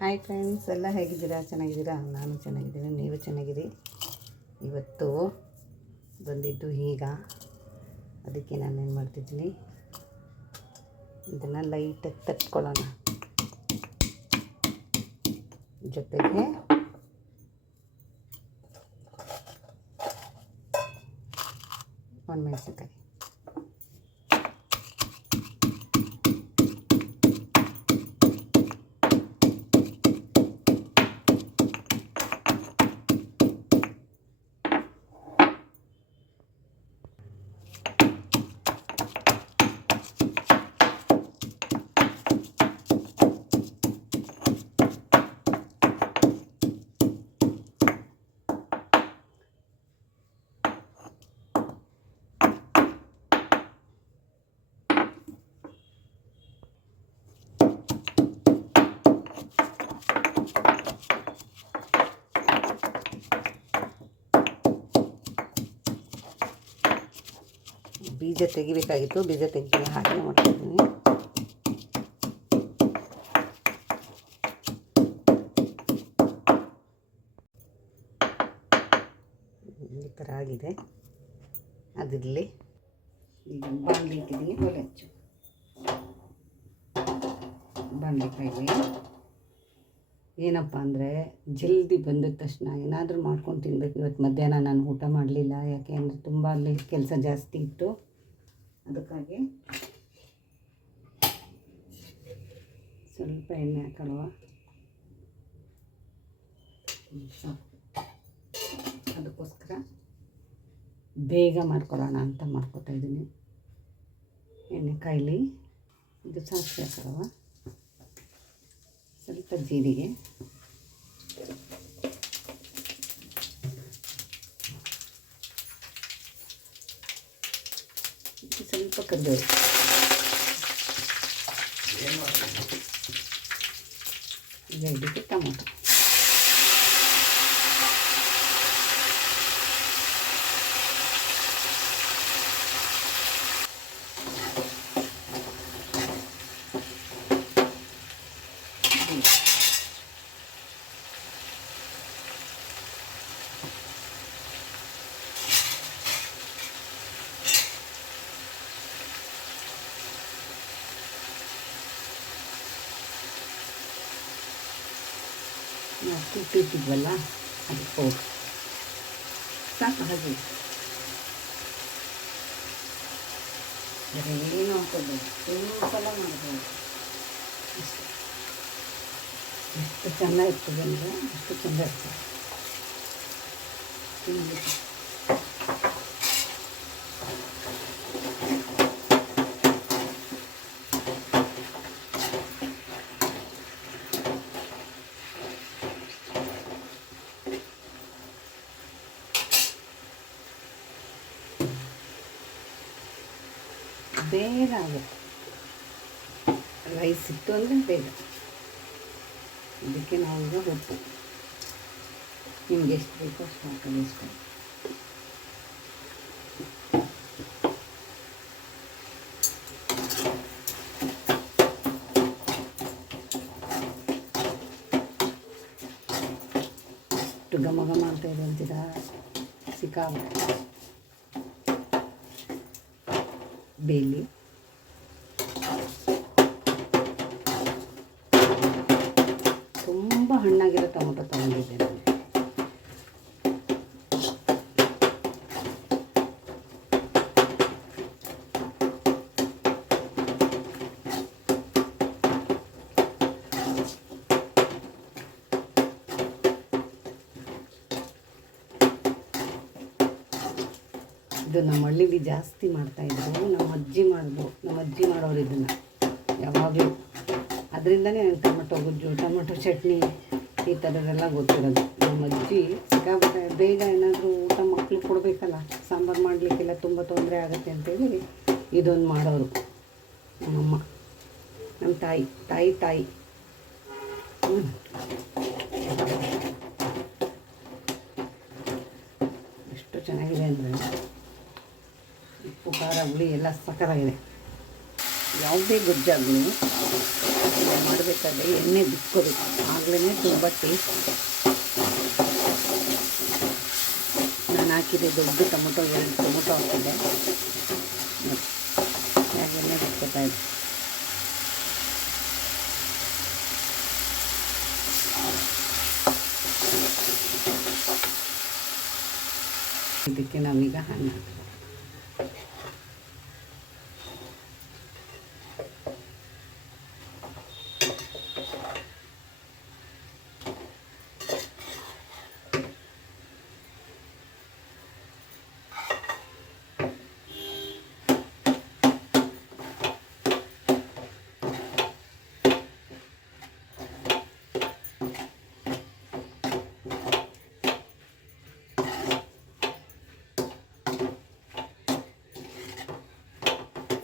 Hi friends, ಎಲ್ಲ ಹೇಗಿದ್ದೀರಾ? ಚೆನ್ನಾಗಿದ್ದೀರಾ? ನಾನು ಚೆನ್ನಾಗಿದ್ದೀನಿ, ನೀವು ಚೆನ್ನಾಗಿರಿ. ಇವತ್ತು ಬಂದಿದ್ದು ಈಗ ಅದಕ್ಕೆ ನಾನೇನು ಮಾಡ್ತಿದ್ದೀನಿ, ಇದನ್ನು ಲೈಟಾಗಿ ತಟ್ಕೊಳ್ಳೋಣ. ಜೊತೆಗೆ ಮೆಣಸಿನಕಾಯಿ. ಬೀಜ ತೆಗಿಬೇಕಾಗಿತ್ತು, ಬೀಜ ತೆಗಿತೀನಿ, ಹಾಗೆ ಮಾಡ್ತಿದ್ದೀನಿ. ಈ ಥರ ಆಗಿದೆ. ಅದಿರಲಿ, ಈಗ ಬಾಣಲಿ ಇಟ್ಟಿದ್ದೀನಿ, ಒಲೆ ಹಚ್ಚು. ಬಾಣಲಿ ಕಾಯಿಲಿ ಏನಪ್ಪ ಅಂದರೆ, ಜಲ್ದಿ ಬಂದ ತಕ್ಷಣ ಏನಾದರೂ ಮಾಡ್ಕೊಂಡು ತಿನ್ಬೇಕು. ಇವತ್ತು ಮಧ್ಯಾಹ್ನ ನಾನು ಊಟ ಮಾಡಲಿಲ್ಲ, ಯಾಕೆ ಅಂದರೆ ತುಂಬ ಅಲ್ಲಿ ಕೆಲಸ ಜಾಸ್ತಿ ಇತ್ತು. ಅದಕ್ಕಾಗಿ ಸ್ವಲ್ಪ ಎಣ್ಣೆ ಹಾಕೊಳ್ಳುವ. ಅದಕ್ಕೋಸ್ಕರ ಬೇಗ ಮಾಡ್ಕೊಳ್ಳೋಣ ಅಂತ ಮಾಡ್ಕೊತಾಯಿದ್ದೀನಿ. ಎಣ್ಣೆ ಕಾಯಿಲಿ, ಇದು ಸಾಸಿವೆ ಹಾಕೊಳ್ಳುವ, ಸ್ವಲ್ಪ ಜೀರಿಗೆ, ಸ್ವಲ್ಪ ಕರಿಬೇವು, ಈಗ ಇದಕ್ಕೆ ಟೊಮೊಟೊ, ನಾವು ಕುಟ್ಟಿಟ್ಟಿದ್ವಲ್ಲ ಅದಕ್ಕೆ ಹೋಗಿ ಸಾಕು. ಹಾಗೆ ಏನು ಹಾಕೋಬೋದು, ಸಿಂಪಲ ಮಾಡ್ಬೋದು. ಎಷ್ಟು ಚೆಂದ ಇರ್ತದೆ ಅಂದರೆ ಅಷ್ಟು ಚೆಂದ ಇರ್ತದೆ. ಬೇಗ ಆಗುತ್ತೆ, ರೈಸ್ ಇತ್ತು ಅಂದರೆ ಬೇಗ. ಇದಕ್ಕೆ ನಾವು ಈಗ ಉಪ್ಪು ನಿಮ್ಗೆ ಎಷ್ಟು ಬೇಕೋ ಅಷ್ಟು ಹಾಕೋದು. ಇಷ್ಟು ಘಮ ಘಮ ಅಂತ ಇದೆ ಅಂತೀರಾ, ಸಿಕ್ಕಾಗುತ್ತೆ. ಬೇಲಿ ತುಂಬ ಹಣ್ಣಾಗಿರೋ ಟೊಮೊಟೊ ತೊಗೊಂಡಿದ್ದೆ ನಾನು. ಇದು ನಮ್ಮ ಹಳ್ಳಿಲಿ ಜಾಸ್ತಿ ಮಾಡ್ತಾಯಿದ್ರು, ನಮ್ಮ ಅಜ್ಜಿ ಮಾಡೋರು ಇದನ್ನು ಯಾವಾಗಲೂ. ಅದರಿಂದನೇ ನನಗೆ ಟೊಮೊಟೊ ಗೊಜ್ಜು, ಟೊಮೊಟೊ ಚಟ್ನಿ ಈ ಥರದ್ದೆಲ್ಲ ಗೊತ್ತಿರೋದು. ನಮ್ಮ ಅಜ್ಜಿ ಸಿಕ್ಕಾಬಿಟ್ಟೆ ಬೇಗ ಏನಾದರೂ ಊಟ ಮಕ್ಳಿಗೆ ಕೊಡಬೇಕಲ್ಲ, ಸಾಂಬಾರು ಮಾಡಲಿಕ್ಕೆಲ್ಲ ತುಂಬ ತೊಂದರೆ ಆಗುತ್ತೆ ಅಂತೇಳಿ ಇದೊಂದು ಮಾಡೋರು ನಮ್ಮಮ್ಮ, ನಮ್ಮ ತಾಯಿ. ಎಷ್ಟು ಚೆನ್ನಾಗಿದೆ ಅಂದರೆ, ಉಪ್ಪು ಖಾರ ಹುಳಿ ಎಲ್ಲ ಸಕ್ಕತ್ತಾಗಿದೆ. ಈಗ ಯಾವುದೇ ಗೊಜ್ಜಾಗಲಿ ಮಾಡಬೇಕಾದ್ರೆ ಎಣ್ಣೆ ಬಿಟ್ಕೋಬೇಕು, ಆಗಲೇ ತುಂಬ ಟೇಸ್ಟ್. ನಾನು ಹಾಕಿದೆ ದೊಡ್ಡ ಟೊಮೊಟೊ, 2 ಟೊಮೊಟೊ ಹಾಕಿದೆ, ಹಾಗೆ ಎಣ್ಣೆ ಬಿಟ್ಕೋತಾ ಇದೆ. ಇದಕ್ಕೆ ನಾವೀಗ ಅನ್ನ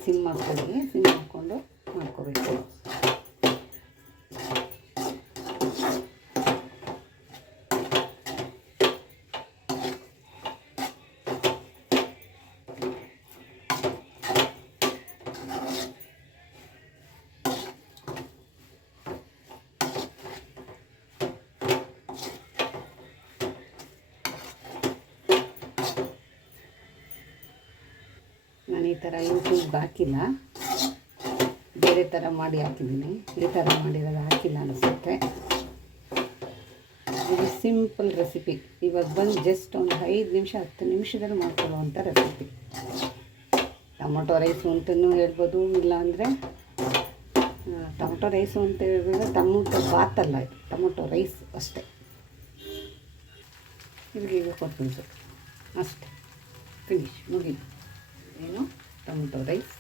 ಸಿಮ್ ಹಾಕ್ಕೊಳ್ಳಿ. ಸಿಮ್ ಹಾಕ್ಕೊಂಡು ಮಾಡ್ಕೋಬೇಕು. ನಾನು ಈ ಥರ ಯೂಟ್ಯೂಬ್ಗೆ ಹಾಕಿಲ್ಲ, ಬೇರೆ ಥರ ಮಾಡಿ ಹಾಕಿದ್ದೀನಿ. ಈ ಥರ ಮಾಡಿರೋದು ಹಾಕಿಲ್ಲ ಅನಿಸುತ್ತೆ. ಇದು ಸಿಂಪಲ್ ರೆಸಿಪಿ. ಇವಾಗ ಬಂದು ಜಸ್ಟ್ ಒಂದು 5 ನಿಮಿಷ 10 ನಿಮಿಷದಲ್ಲಿ ಮಾಡ್ಕೊಳ್ಳುವಂಥ ರೆಸಿಪಿ. ಟೊಮೊಟೊ ರೈಸು ಅಂತಲೂ ಹೇಳ್ಬೋದು, ಇಲ್ಲಾಂದರೆ ಟೊಮೊಟೊ ರೈಸು ಅಂತ ಹೇಳಿದ್ರೆ ಟೊಮೊಟೊ ಬಾತಲ್ಲ, ಇದು ಟೊಮೊಟೊ ರೈಸ್ ಅಷ್ಟೇ. ಇಲ್ಲಿಗೆ ಈಗ ಕೊತ್ತಂಬರಿ ಸೊಪ್ಪು ಅಷ್ಟೇ, ಫಿನಿಶ್, ಮುಗೀತು. ಏನು ಟೊಮೊಟೊ ರೈಸ್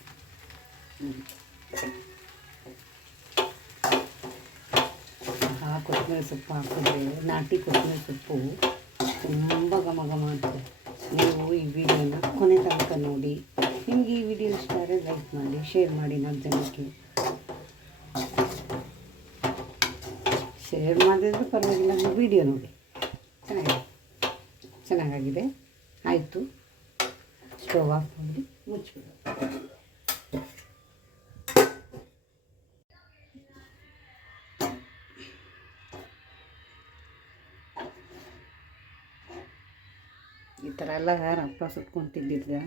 ಕೊತ್ತಂಬರಿ ಸೊಪ್ಪು ಹಾಕಿದ್ರೆ, ನಾಟಿ ಕೊತ್ತಂಬರಿ ಸೊಪ್ಪು ತುಂಬ ಘಮ ಘಮ ಆಗ್ತದೆ. ನೀವು ಈ ವಿಡಿಯೋನ ಕೊನೆ ತನಕ ನೋಡಿ. ನಿಮಗೆ ಈ ವಿಡಿಯೋ ಇಷ್ಟ ಆದರೆ ಲೈಕ್ ಮಾಡಿ, ಶೇರ್ ಮಾಡಿ. 4 ಜನಕ್ಕೆ ಶೇರ್ ಮಾಡಿದ್ರು ಪರವಾಗಿಲ್ಲ, ನೀವು ವಿಡಿಯೋ ನೋಡಿ. ಚೆನ್ನಾಗಿದೆ. ಆಯಿತು, ಸ್ಟವ್ ಆಫ್ ಮಾಡಿ ಮುಚ್ಚಿಬಿಡು. ಈ ಥರ ಎಲ್ಲ ಹಪ್ಪಳ ಸುಟ್ಕೊಂಡು ತಿಂದಿದ್ರೆ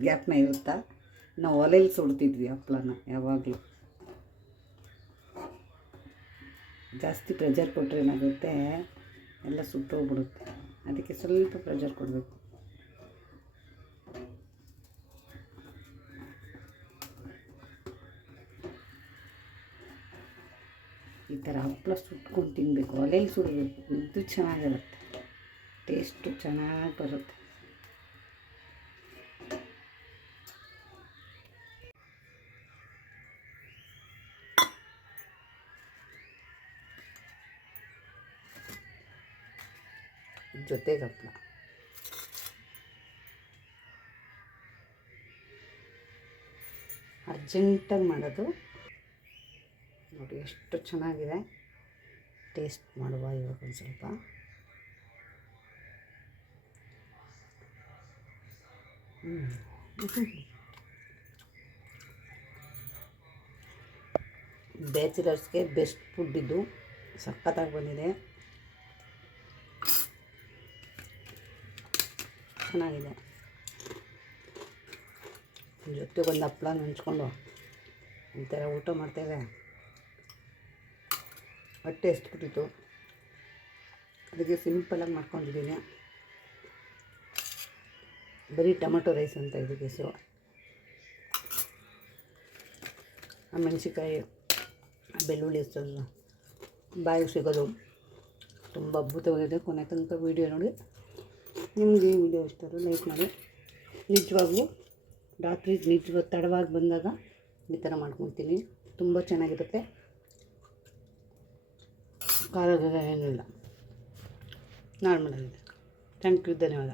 ಜ್ಞಾಪನ ಇರುತ್ತಾ? ನಾವು ಒಲೆಯಲ್ಲಿ ಸುಡ್ತಿದ್ವಿ ಹಪ್ಪಳನ ಯಾವಾಗಲೂ. ಜಾಸ್ತಿ ಪ್ರೆಷರ್ ಕೊಟ್ಟರೆ ಏನಾಗುತ್ತೆ, ಎಲ್ಲ ಸುಟ್ಟೋಗ್ಬಿಡುತ್ತೆ. ಅದಕ್ಕೆ ಸ್ವಲ್ಪ ಪ್ರೆಷರ್ ಕೊಡಬೇಕು. ಈ ಥರ ಹಪ್ಪಳ ಸುಟ್ಕೊಂಡು ತಿನ್ನಬೇಕು, ಒಲೆಯಲ್ಲಿ ಸುಡಬೇಕು. ಇದು ಚೆನ್ನಾಗಿರುತ್ತೆ, ಟೇಸ್ಟು ಚೆನ್ನಾಗಿ ಬರುತ್ತೆ. ಜೊತೆಗೆ ಹಪ್ಪಳ ಅರ್ಜೆಂಟಾಗಿ ಮಾಡೋದು ನೋಡಿ, ಎಷ್ಟು ಚೆನ್ನಾಗಿದೆ. ಟೇಸ್ಟ್ ಮಾಡುವ ಇವಾಗ ಒಂದು ಸ್ವಲ್ಪ. ಬ್ಯಾಚುಲರ್ಸ್ಗೆ ಬೆಸ್ಟ್ ಫುಡ್ ಇದು. ಸಖತ್ತಾಗಿ ಬಂದಿದೆ, ಚೆನ್ನಾಗಿದೆ. ಜೊತೆಗೆ ಒಂದು ಹಪ್ಪಳ ನೆಂಚ್ಕೊಂಡು ಈ ಥರ ಊಟ ಮಾಡ್ತೇವೆ. ಹೊಟ್ಟೆ ಎಷ್ಟು ಬಿಟ್ಟಿತ್ತು, ಅದಕ್ಕೆ ಸಿಂಪಲಾಗಿ ಮಾಡ್ಕೊಂಡಿದ್ದೀನಿ. ಬರೀ ಟೊಮೊಟೊ ರೈಸ್ ಅಂತ ಇದಕ್ಕೆ ಹೆಸರು. ಆ ಮೆಣಸಿನ್ಕಾಯಿ, ಬೆಳ್ಳುಳ್ಳಿ ಹೆಸರು ಬಾಯಿಗೆ ಸಿಗೋದು ತುಂಬ ಅದ್ಭುತವಾಗಿದೆ. ಕೊನೆ ತನಕ ವೀಡಿಯೋ ನೋಡಿ. ನಿಮಗೆ ಈ ವಿಡಿಯೋ ಇಷ್ಟ ಆದರೆ ಲೈಕ್ ಮಾಡಿ. ನಿಜವಾಗ್ಲೂ ರಾತ್ರಿ ತಡವಾಗಿ ಬಂದಾಗ ಈ ಥರ ಮಾಡ್ಕೊಳ್ತೀನಿ, ತುಂಬ ಚೆನ್ನಾಗಿರುತ್ತೆ. ಖಾರದ ಏನಿಲ್ಲ, ನಾರ್ಮಲಾಗಿದೆ. ಥ್ಯಾಂಕ್ ಯು, ಧನ್ಯವಾದ.